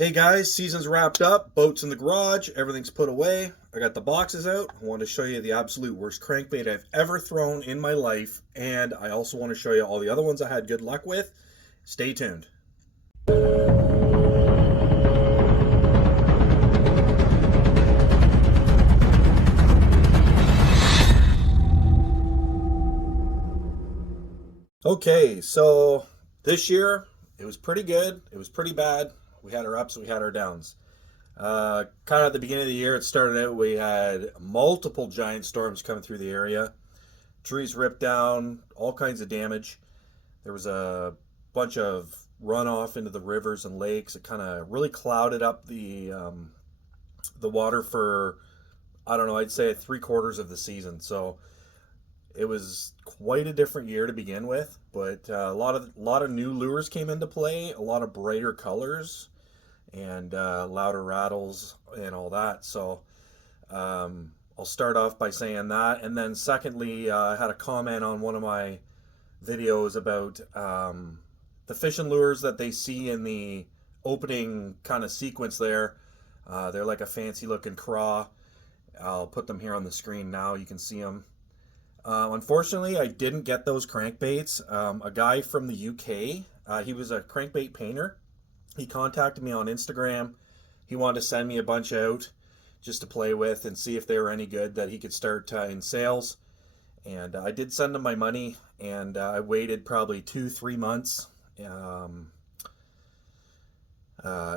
Hey guys, season's wrapped up, boat's in the garage, everything's put away. I got the boxes out. I want to show you the absolute worst crankbait I've ever thrown in my life, and I also want to show you all the other ones I had good luck with. Stay tuned. Okay, so this year it was pretty good, it was pretty bad. We had our ups, we had our downs. Kind of at the beginning of the year, it started out, we had multiple giant storms coming through the area. Trees ripped down, all kinds of damage. There was a bunch of runoff into the rivers and lakes. It kind of really clouded up the water for, I don't know, I'd say 3/4 of the season. So it was quite a different year to begin with, but a lot of new lures came into play, a lot of brighter colors, and louder rattles and all that. So I'll start off by saying that, and then secondly, I had a comment on one of my videos about the fishing lures that they see in the opening kind of sequence there. They're like a fancy looking craw. I'll put them here on the screen now. You can see them. Unfortunately, I didn't get those crankbaits. A guy from the UK, he was a crankbait painter. He contacted me on Instagram. He wanted to send me a bunch out just to play with and see if they were any good that he could start in sales. And I did send him my money, and I waited probably 2-3 months.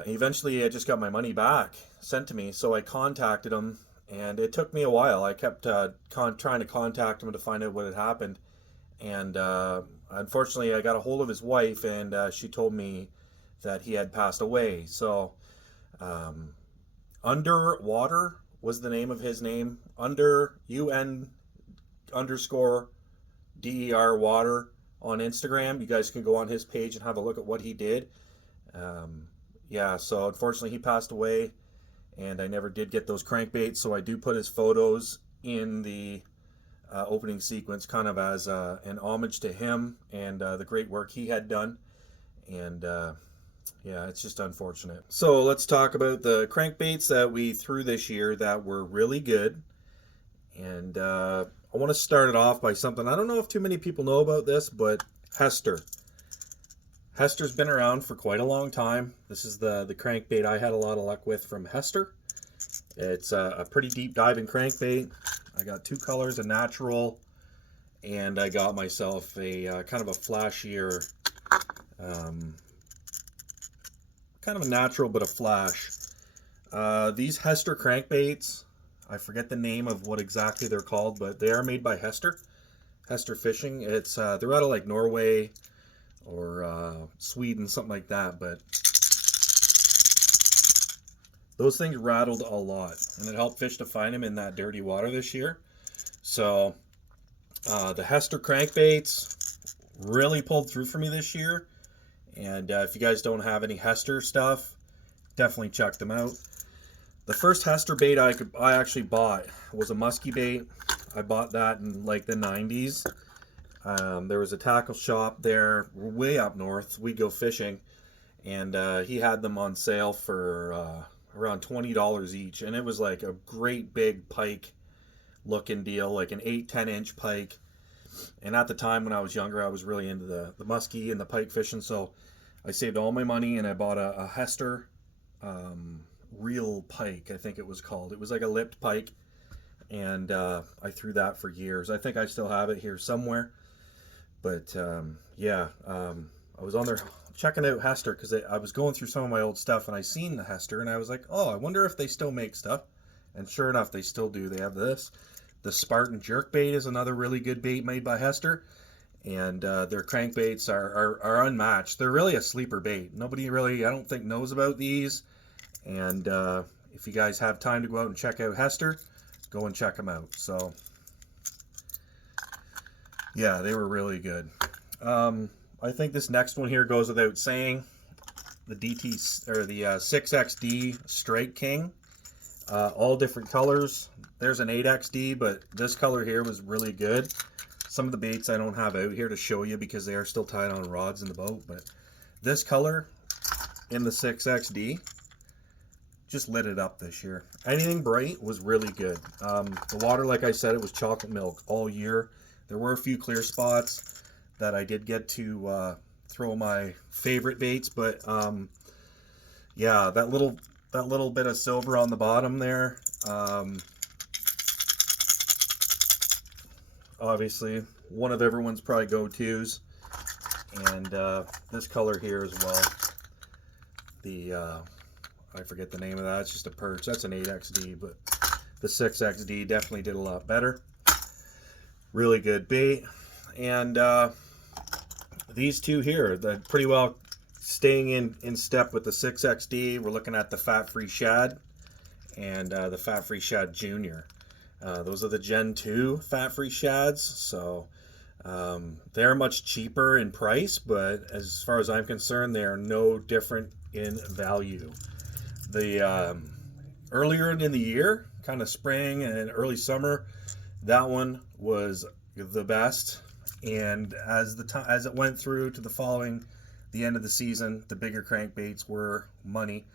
Eventually, I just got my money back sent to me, so I contacted him, and it took me a while. I kept trying to contact him to find out what had happened, and unfortunately, I got a hold of his wife, and she told me that he had passed away. So, Underwater was the name of his name. Under UN_DER water on Instagram. You guys can go on his page and have a look at what he did. Yeah, so unfortunately he passed away, and I never did get those crankbaits. So I do put his photos in the opening sequence, kind of as an homage to him and the great work he had done. And yeah, it's just unfortunate. So let's talk about the crankbaits that we threw this year that were really good. And I want to start it off by something, I don't know if too many people know about this, but Hester. Hester's been around for quite a long time. This is the crankbait I had a lot of luck with from Hester. It's a pretty deep diving crankbait. I got two colors, a natural, and I got myself a kind of a flashier, kind of a natural but a flash. These Hester crankbaits, I forget the name of what exactly they're called, but they are made by Hester Fishing. It's they're out of like Norway or Sweden, something like that. But those things rattled a lot, and it helped fish to find them in that dirty water this year. So the Hester crankbaits really pulled through for me this year. And if you guys don't have any Hester stuff, definitely check them out. The first Hester bait I actually bought was a musky bait. I bought that in like the 90s. There was a tackle shop there way up north. We'd go fishing, and he had them on sale for around $20 each. And it was like a great big pike looking deal, like an 8-10 inch pike. And at the time when I was younger, I was really into the muskie and the pike fishing. So I saved all my money, and I bought a Hester real pike, I think it was called. It was like a lipped pike, and I threw that for years. I think I still have it here somewhere. But yeah, I was on there checking out Hester because I was going through some of my old stuff, and I seen the Hester, and I was like, oh, I wonder if they still make stuff. And sure enough, they still do. They have this. The Spartan jerkbait is another really good bait made by Hester, and their crankbaits are unmatched. They're really a sleeper bait. Nobody really, I don't think, knows about these. And if you guys have time to go out and check out Hester, go and check them out. So yeah, they were really good. I think this next one here goes without saying. The DT or the 6XD Strike King. All different colors. There's an 8XD, but this color here was really good. Some of the baits I don't have out here to show you because they are still tied on rods in the boat, but this color in the 6XD just lit it up this year. Anything bright was really good. The water, like I said, it was chocolate milk all year. There were a few clear spots that I did get to throw my favorite baits, but yeah, that little bit of silver on the bottom there, obviously one of everyone's probably go-tos, and this color here as well. The I forget the name of that. It's just a perch. That's an 8XD, but the 6XD definitely did a lot better. Really good bait. And these two here, they're pretty well staying in step with the 6XD. We're looking at the Fat-Free Shad and the Fat-Free Shad Junior. Those are the Gen 2 Fat-Free Shads. So they're much cheaper in price, but as far as I'm concerned, they are no different in value. The earlier in the year, kind of spring and early summer, that one was the best. And as it went through to the end of the season, the bigger crankbaits were money.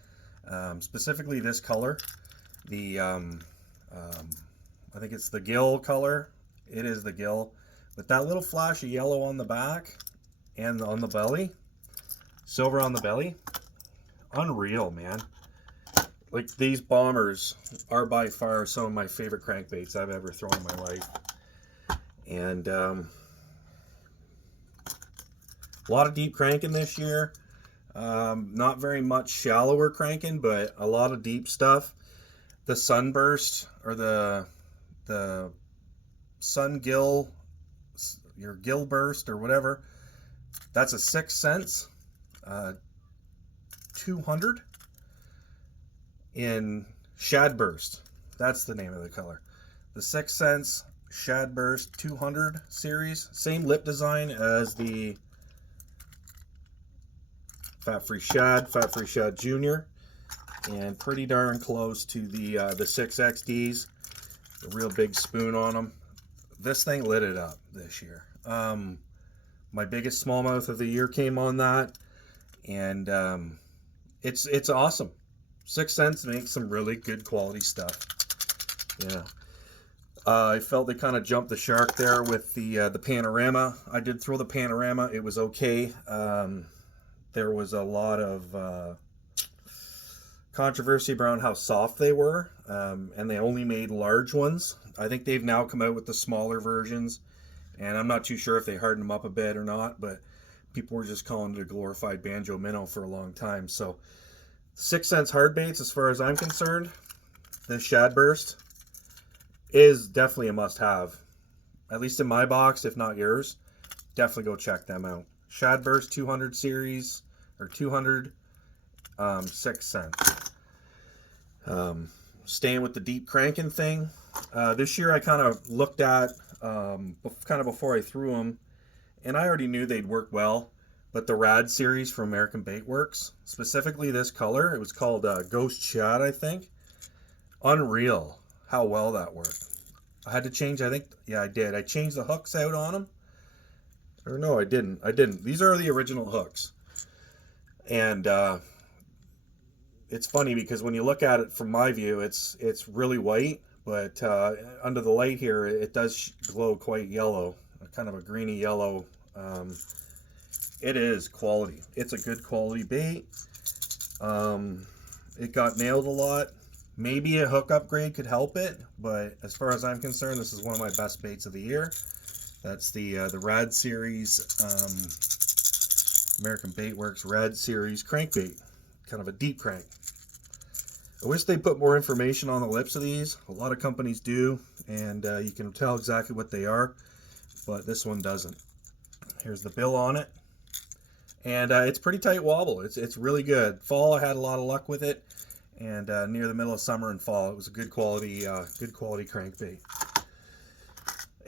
Specifically this color, the I think it's the gill color. It is the gill, but that little flash of yellow on the back and on the belly, silver on the belly, unreal, man. Like, these bombers are by far some of my favorite crankbaits I've ever thrown in my life. And a lot of deep cranking this year. Not very much shallower cranking, but a lot of deep stuff. The sunburst, or the sun gill, your gill burst or whatever, that's a 6 cents, 200 in Shad Burst. That's the name of the color. The 6 cents Shad Burst 200 series, same lip design as the Fat-Free Shad Junior, and pretty darn close to the 6XDs. A real big spoon on them. This thing lit it up this year. My biggest smallmouth of the year came on that, and it's awesome. 6 cents makes some really good quality stuff. Yeah. I felt they kind of jumped the shark there with the panorama. I did throw the panorama. It was okay. There was a lot of controversy around how soft they were, and they only made large ones. I think they've now come out with the smaller versions, and I'm not too sure if they hardened them up a bit or not, but people were just calling it a glorified banjo minnow for a long time. So 6 cents hard baits, as far as I'm concerned, this Shad Burst is definitely a must-have, at least in my box, if not yours. Definitely go check them out. Shad Burst 200 series, or 200, 6 cents. Staying with the deep cranking thing, this year I kind of looked at, kind of before I threw them, and I already knew they'd work well, but the Rad series from American Bait Works, specifically this color, it was called Ghost Shad, I think. Unreal how well that worked. I had to change, I think, yeah, I did. I changed the hooks out on them. Or no, I didn't. These are the original hooks. And it's funny because when you look at it from my view, it's really white, but under the light here, it does glow quite yellow, kind of a greeny yellow. It is quality. It's a good quality bait. It got nailed a lot. Maybe a hook upgrade could help it, but as far as I'm concerned, this is one of my best baits of the year. That's the Rad Series, American Bait Works Rad Series crankbait, kind of a deep crank. I wish they put more information on the lips of these. A lot of companies do, and you can tell exactly what they are, but this one doesn't. Here's the bill on it, and it's pretty tight wobble. It's really good. Fall, I had a lot of luck with it, and near the middle of summer and fall, it was a good quality crankbait.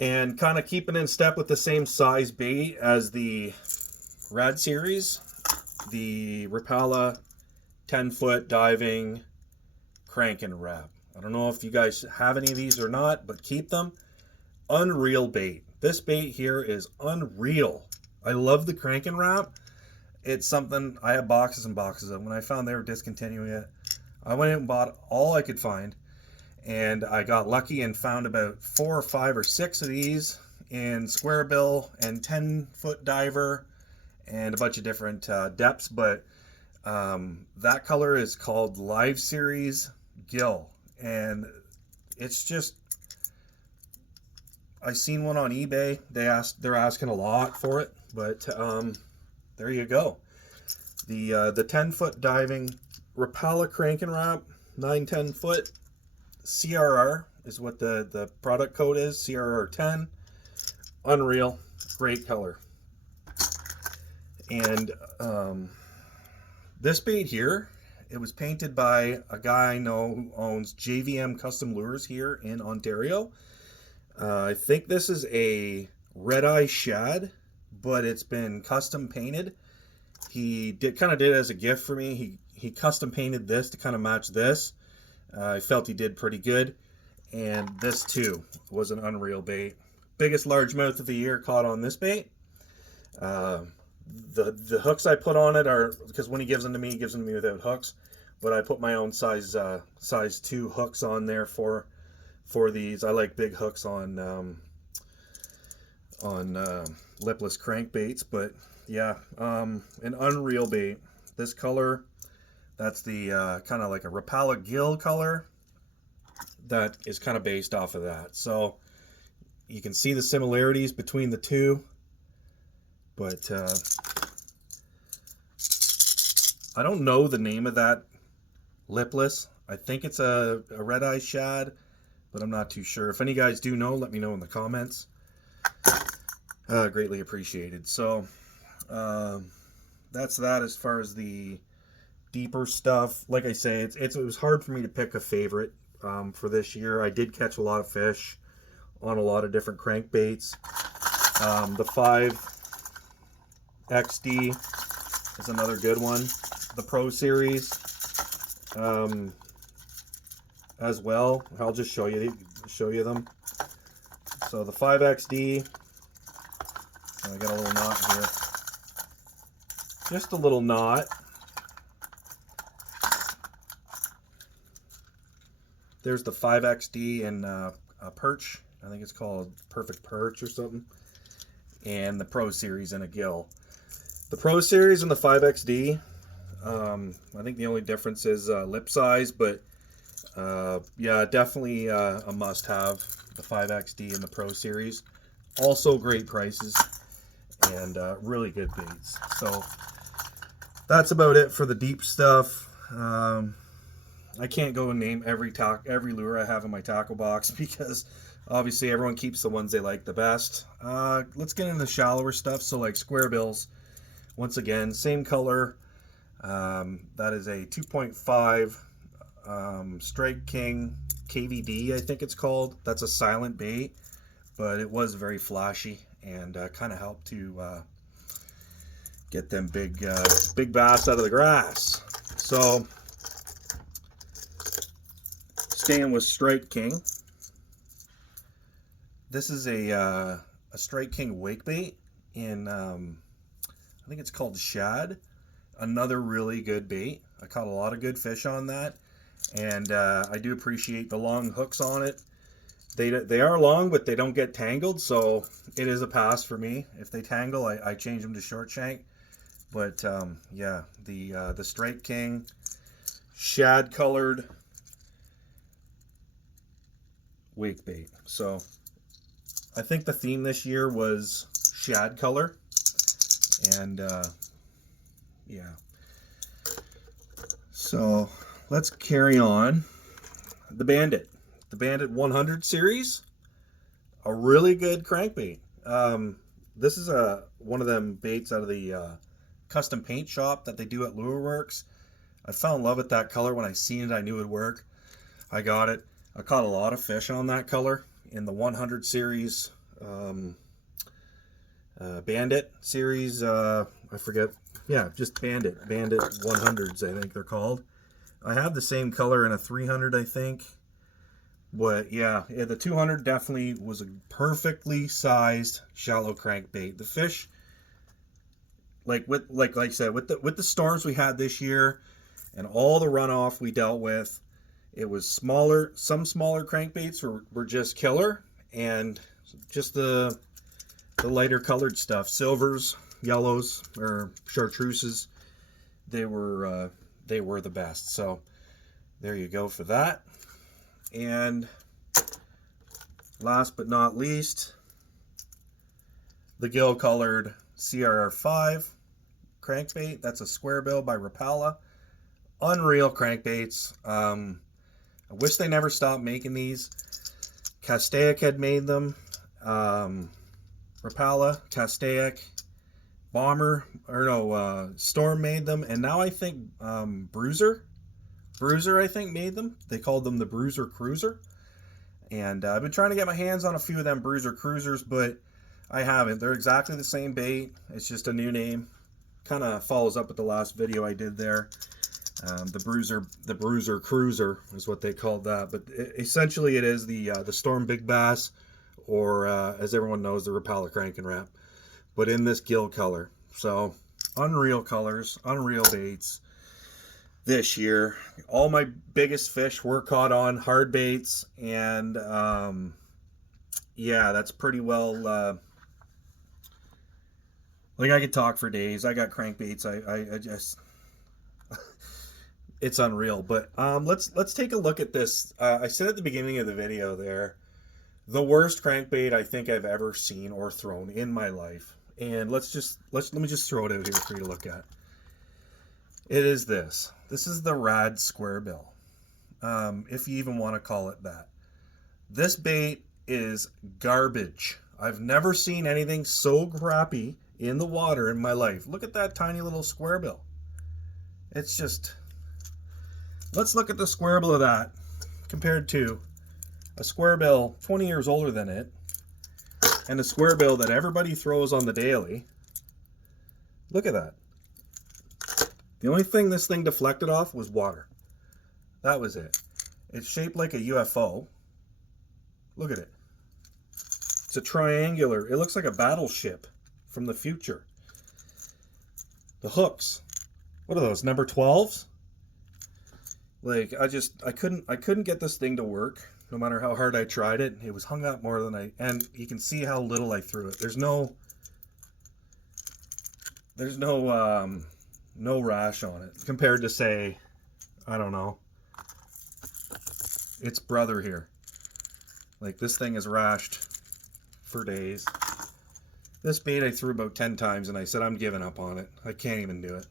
And kind of keeping in step with the same size bait as the Rad series, the Rapala 10-foot diving crank and wrap. I don't know if you guys have any of these or not, but keep them. Unreal bait. This bait here is unreal. I love the crank and wrap. It's something I have boxes and boxes of. When I found they were discontinuing it, I went out and bought all I could find, and I got lucky and found about 4 or 5 or 6 of these in square bill and 10-foot diver and a bunch of different depths, but that color is called Live Series Gill, and it's just, I seen one on eBay. They're asking a lot for it, but there you go. The 10-foot diving Rapala crank and wrap, 9-10 foot. CRR is what the product code is, CRR 10. Unreal, great color. And this bait here, it was painted by a guy I know who owns JVM Custom Lures here in Ontario. I think this is a red eye shad, but it's been custom painted. He kind of did it as a gift for me. He custom painted this to kind of match this. I felt he did pretty good. And this too was an unreal bait. Biggest largemouth of the year caught on this bait. The hooks I put on it are, because when he gives them to me, he gives them to me without hooks. But I put my own size 2 hooks on there for these. I like big hooks on lipless crankbaits, but yeah, an unreal bait. This color, that's the kind of like a Rapala gill color that is kind of based off of that. So you can see the similarities between the two, but I don't know the name of that lipless. I think it's a red eye shad, but I'm not too sure. If any guys do know, let me know in the comments. Greatly appreciated. So that's that as far as the deeper stuff. Like I say, it was hard for me to pick a favorite for this year. I did catch a lot of fish on a lot of different crankbaits. The 5XD is another good one. The Pro Series as well. I'll just show you them. So the 5XD, I got a little knot here. Just a little knot. There's the 5XD in a perch. I think it's called Perfect Perch or something. And the Pro Series in a gill. The Pro Series and the 5XD, I think the only difference is lip size, but yeah, definitely a must-have, the 5XD and the Pro Series. Also great prices and really good baits. So that's about it for the deep stuff. I can't go and name every lure I have in my tackle box because obviously everyone keeps the ones they like the best. Let's get into the shallower stuff. So like square bills, once again, same color. That is a 2.5 Strike King KVD, I think it's called. That's a silent bait, but it was very flashy and kind of helped to get them big bass out of the grass. So staying with Strike King, this is a Strike King wake bait in I think it's called shad. Another really good bait. I caught a lot of good fish on that, and I do appreciate the long hooks on it. They are long, but they don't get tangled, so it is a pass for me. If they tangle, I change them to short shank. But yeah, the Strike King shad colored wake bait. So I think the theme this year was shad color, and yeah. So let's carry on. The Bandit 100 series, a really good crankbait. This is one of them baits out of the custom paint shop that they do at Lure Works. I fell in love with that color when I seen it. I knew it would work. I got it. I caught a lot of fish on that color in the 100 series, Bandit series. I forget. Yeah, just Bandit 100s, I think they're called. I have the same color in a 300, I think. But yeah, the 200 definitely was a perfectly sized shallow crankbait. The fish, like I said, with the storms we had this year, and all the runoff we dealt with, it was smaller. Some smaller crankbaits were just killer, and just the lighter colored stuff, silvers, yellows, or chartreuses, they were the best. So there you go for that. And last but not least, the gill colored CRR5 crankbait. That's a square bill by Rapala. Unreal crankbaits. I wish they never stopped making these. Castaic had made them. Rapala, Castaic, Bomber, or no, Storm made them, and now I think Bruiser I think made them. They called them the Bruiser Cruiser, and I've been trying to get my hands on a few of them Bruiser Cruisers, but I haven't. They're exactly the same bait. It's just a new name. Kind of follows up with the last video I did there. The Bruiser Cruiser is what they called that, but essentially it is the Storm Big Bass, or as everyone knows, the Rapala Crank and Wrap, but in this gill color. So unreal colors, unreal baits this year. All my biggest fish were caught on hard baits, and yeah, that's pretty well. Like, I could talk for days. I got crankbaits. I just it's unreal. But let's take a look at this. I said at the beginning of the video there, the worst crankbait I think I've ever seen or thrown in my life. And let me just throw it out here for you to look at. It is this. This is the Rad Square Bill, if you even want to call it that. This bait is garbage. I've never seen anything so crappy in the water in my life. Look at that tiny little square bill. It's just, let's look at the square bill of that compared to a square bill 20 years older than it, and a square bill that everybody throws on the daily. Look at that. The only thing this thing deflected off was water. That was it. It's shaped like a UFO. Look at it. It's a triangular. It looks like a battleship from the future. The hooks. What are those? Number 12s? Like, I couldn't get this thing to work. No matter how hard I tried it. It was hung up more than and you can see how little I threw it. There's no rash on it compared to, say, I don't know, its brother here. Like, this thing is rashed for days. This bait I threw about 10 times, and I said I'm giving up on it. I can't even do it.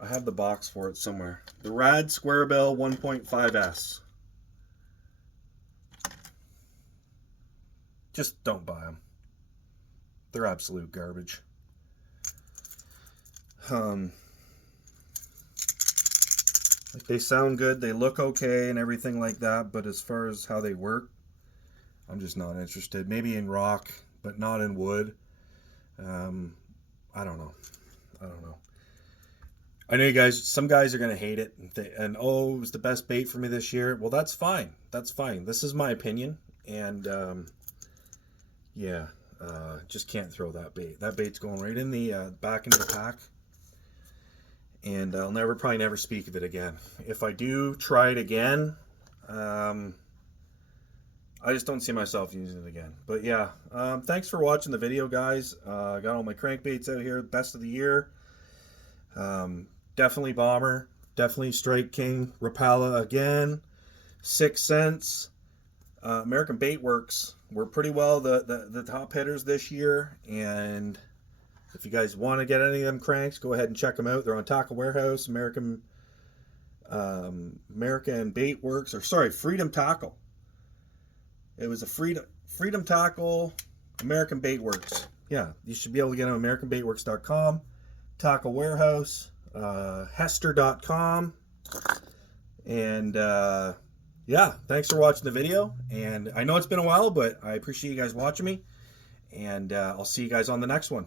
I have the box for it somewhere. The Rad Square Bill 1.5S. Just don't buy them. They're absolute garbage. Like, they sound good, they look okay and everything like that, but as far as how they work, I'm just not interested. Maybe in rock, but not in wood. I don't know. I know you guys, some guys are going to hate it and oh, it was the best bait for me this year. Well, that's fine. That's fine. This is my opinion. And yeah, just can't throw that bait. That bait's going right in the back into the pack. And I'll probably never speak of it again. If I do try it again, I just don't see myself using it again. But yeah, thanks for watching the video, guys. I got all my crankbaits out here, best of the year. Definitely Bomber, definitely Strike King, Rapala again, 6 cents. American Bait Works were pretty well the top hitters this year, and if you guys want to get any of them cranks, go ahead and check them out. They're on Tackle Warehouse, American Bait Works, or sorry, Freedom Tackle. It was a Freedom Tackle, American Bait Works. Yeah, you should be able to get them on AmericanBaitWorks.com, Tackle Warehouse, Hester.com, and yeah, thanks for watching the video. And I know it's been a while, but I appreciate you guys watching me, and I'll see you guys on the next one.